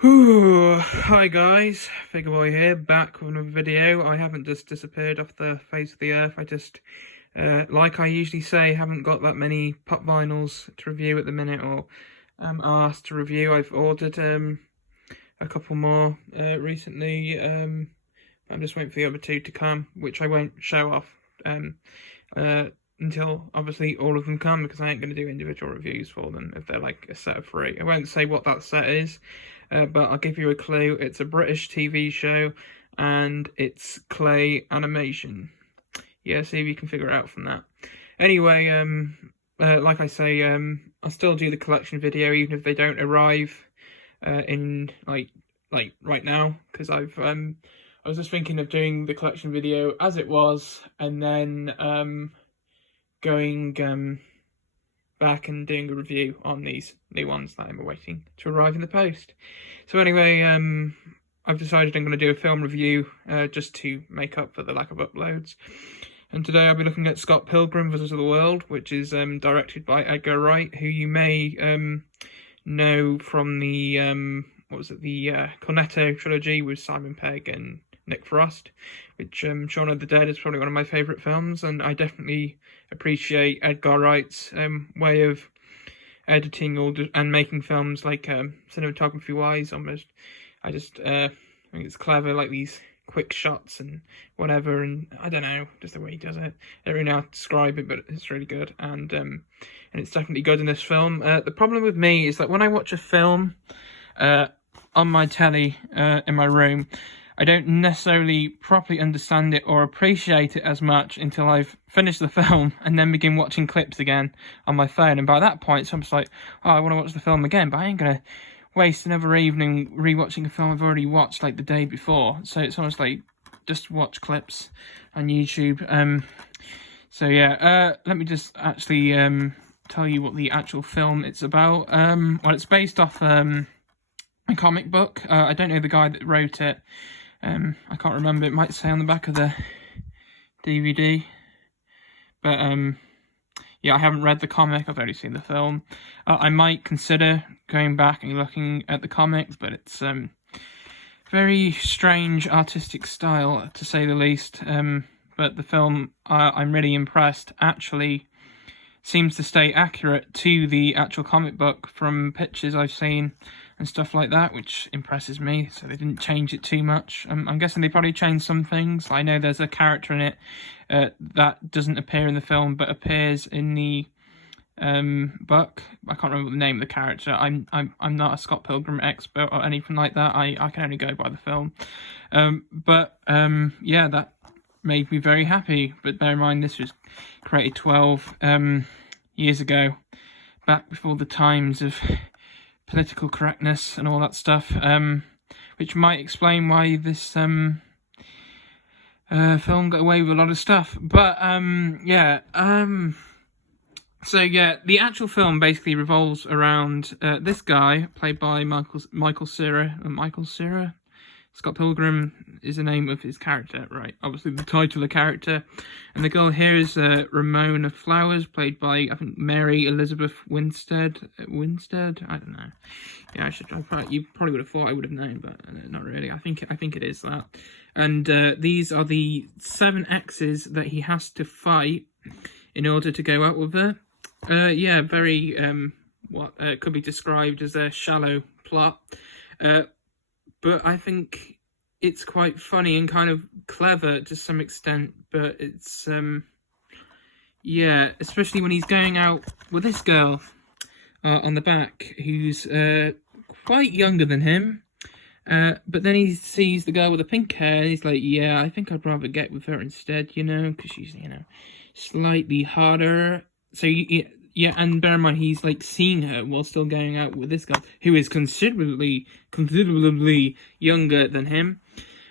Whew. Hi guys, Figure-Boi here, back with another video. I haven't just disappeared off the face of the earth. I just, like I usually say, haven't got that many pop vinyls to review at the minute, or asked to review. I've ordered a couple more recently. I'm just waiting for the other two to come, which I won't show off until obviously all of them come, because I ain't going to do individual reviews for them if they're like a set of three. I won't say what that set is, but I'll give you a clue. It's a British TV show and it's clay animation. Yeah, see if you can figure it out from that. Anyway, like I say, I'll still do the collection video even if they don't arrive in like right now, because I was just thinking of doing the collection video as it was, and then going back and doing a review on these new ones that I'm awaiting to arrive in the post. So anyway, I've decided I'm going to do a film review just to make up for the lack of uploads. And today I'll be looking at Scott Pilgrim vs. the World, which is directed by Edgar Wright, who you may know from the the Cornetto trilogy with Simon Pegg and Nick Frost, which Shaun of the Dead is probably one of my favourite films, and I definitely appreciate Edgar Wright's way of editing and making films, like cinematography wise. I just think it's clever, like these quick shots and whatever, and I don't know, just the way he does it. I don't really know how to describe it, but it's really good, and it's definitely good in this film. The problem with me is that when I watch a film on my telly in my room, I don't necessarily properly understand it or appreciate it as much until I've finished the film and then begin watching clips again on my phone. And by that point, so I'm just like, oh, I want to watch the film again, but I ain't going to waste another evening rewatching a film I've already watched like the day before. So it's almost like just watch clips on YouTube. So yeah, let me just actually tell you what the actual film it's about. Well, it's based off a comic book. I don't know the guy that wrote it. I can't remember, it might say on the back of the DVD, but yeah, I haven't read the comic, I've only seen the film. I might consider going back and looking at the comic, but it's very strange artistic style, to say the least, but the film, I'm really impressed, actually seems to stay accurate to the actual comic book from pictures I've seen and stuff like that, which impresses me. So they didn't change it too much. I'm guessing they probably changed some things. I know there's a character in it that doesn't appear in the film but appears in the book. I can't remember the name of the character. I'm not a Scott Pilgrim expert or anything like that. I can only go by the film. Yeah, that made me very happy. But bear in mind, this was created 12 years ago, back before the times of political correctness and all that stuff, which might explain why this film got away with a lot of stuff. But yeah, so yeah, the actual film basically revolves around this guy played by Michael Cera. Scott Pilgrim is the name of his character, right? Obviously the title of the character. And the girl here is Ramona Flowers, played by, I think, Mary Elizabeth Winstead? I don't know. Yeah, you probably would have thought I would have known, but not really. I think it is that. And these are the 7 exes that he has to fight in order to go out with her. Yeah, very, what could be described as a shallow plot. But I think it's quite funny and kind of clever to some extent, but it's, yeah, especially when he's going out with this girl on the back, who's quite younger than him, but then he sees the girl with the pink hair, and he's like, yeah, I think I'd rather get with her instead, you know, because she's, you know, slightly harder. So, yeah, and bear in mind, he's like seeing her while still going out with this guy, who is considerably younger than him.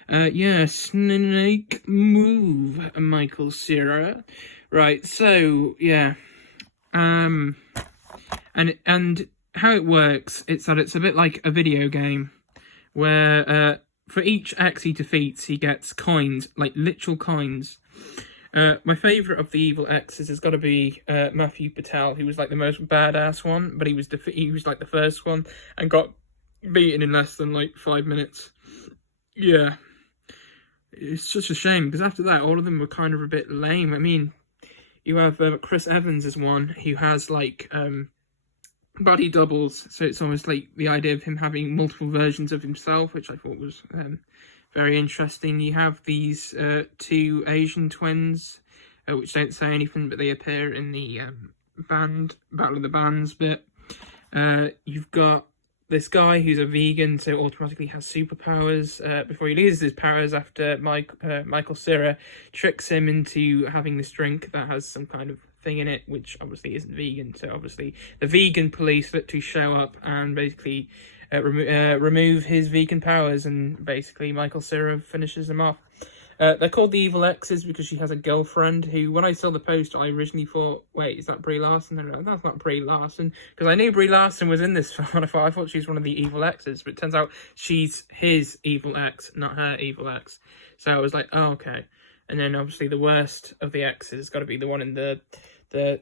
Yeah, snake move, Michael Cera. Right, so yeah, and how it works, it's that it's a bit like a video game, where for each ex he defeats, he gets coins, like literal coins. My favourite of the evil exes has got to be Matthew Patel, who was like the most badass one, but he was like the first one and got beaten in less than like 5 minutes. Yeah, it's such a shame because after that, all of them were kind of a bit lame. I mean, you have Chris Evans as one who has like body doubles, so it's almost like the idea of him having multiple versions of himself, which I thought was very interesting. You have these two Asian twins, which don't say anything, but they appear in the band Battle of the Bands bit. You've got this guy who's a vegan, so automatically has superpowers before he loses his powers after Michael Cera tricks him into having this drink that has some kind of thing in it, which obviously isn't vegan. So obviously the vegan police literally show up and basically remove his vegan powers, and basically Michael Cera finishes him off. They're called the Evil Exes because she has a girlfriend who, when I saw the post, I originally thought, wait, is that Brie Larson? No, that's not Brie Larson. Because I knew Brie Larson was in this film, and I thought she was one of the Evil Exes. But it turns out she's his evil ex, not her evil ex. So I was like, oh, okay. And then obviously the worst of the exes has got to be the one in the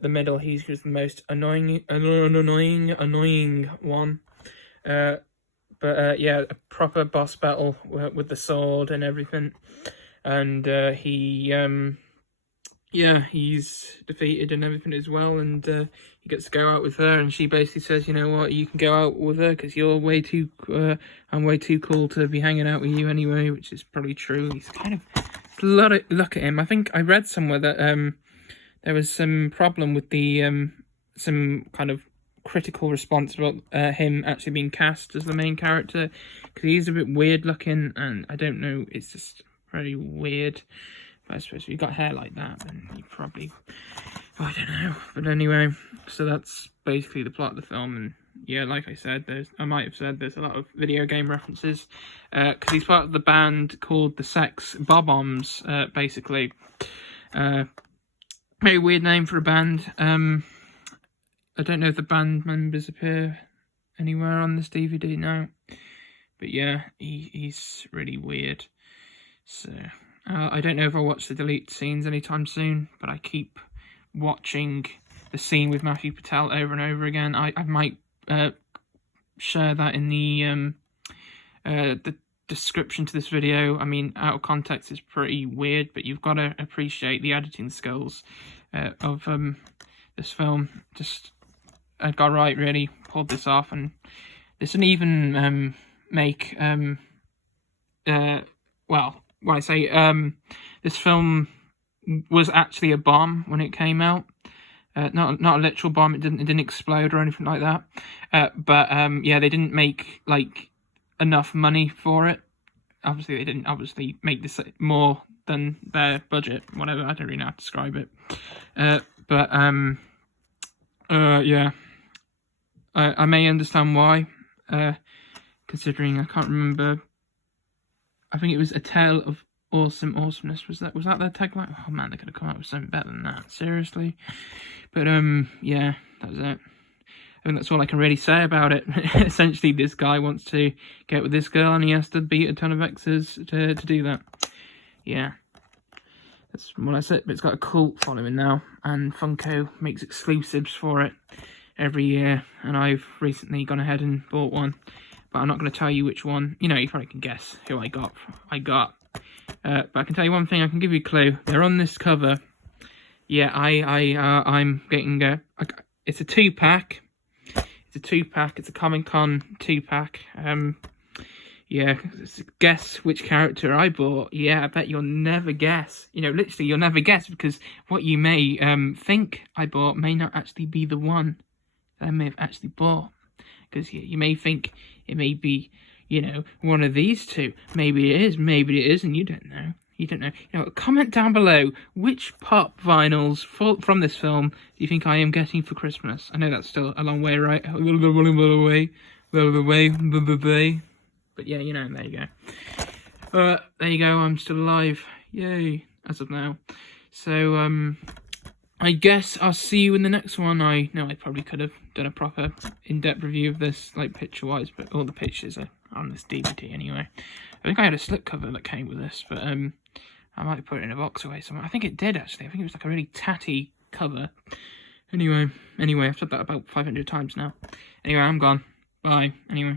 middle. He's the most annoying one. But yeah, a proper boss battle with the sword and everything. And he's defeated and everything as well, and he gets to go out with her, and she basically says, you know what, you can go out with her because you're way too, I'm way too cool to be hanging out with you anyway, which is probably true. He's kind of, look at him. I think I read somewhere that there was some problem with the, some kind of critical response about him actually being cast as the main character, because he's a bit weird looking, and I don't know, it's just very weird. But I suppose if you've got hair like that, then you probably, I don't know. But anyway, so that's basically the plot of the film. And yeah, like I said, I might have said there's a lot of video game references, because he's part of the band called the Sex Bob-Ombs, basically. Very weird name for a band. I don't know if the band members appear anywhere on this DVD now. But yeah, he's really weird. So, I don't know if I'll watch the delete scenes anytime soon, but I keep watching the scene with Matthew Patel over and over again. I might share that in the description to this video. I mean, out of context is pretty weird, but you've got to appreciate the editing skills of this film. Just Edgar Wright really pulled this off, and this didn't even make well, when I say this film was actually a bomb when it came out, not a literal bomb. It didn't explode or anything like that. But yeah, they didn't make like enough money for it. Obviously, they didn't make this more than their budget. Whatever, I don't really know how to describe it. But yeah, I may understand why. Considering I can't remember. I think it was A Tale of Awesomeness. Was that their tagline? Oh man, they could have come up with something better than that. Seriously. But yeah, that was it. I think that's all I can really say about it. Essentially, this guy wants to get with this girl, and he has to beat a ton of exes to do that. Yeah, that's what I said. But it's got a cult following now, and Funko makes exclusives for it every year. And I've recently gone ahead and bought one. But I'm not going to tell you which one. You know, you probably can guess who I got. But I can tell you one thing. I can give you a clue. They're on this cover. Yeah, I'm getting it's a 2-pack. It's a 2-pack. It's a Comic-Con 2-pack. Yeah, guess which character I bought. Yeah, I bet you'll never guess. You know, literally, you'll never guess, because what you may think I bought may not actually be the one that I may have actually bought. Because you may think it may be, you know, one of these two. Maybe it is, maybe it isn't. You don't know. You don't know. You know, comment down below which pop vinyls from this film do you think I am getting for Christmas. I know that's still a long way, right? A little way. But yeah, you know, there you go. There you go. I'm still alive. Yay! As of now. So I guess I'll see you in the next one. I know I probably could have done a proper in-depth review of this, like picture-wise, but all the pictures are on this DVD anyway. I think I had a slipcover that came with this, but I might put it in a box away somewhere. I think it did, actually. I think it was like a really tatty cover. Anyway, I've said that about 500 times now. Anyway, I'm gone. Bye. Anyway.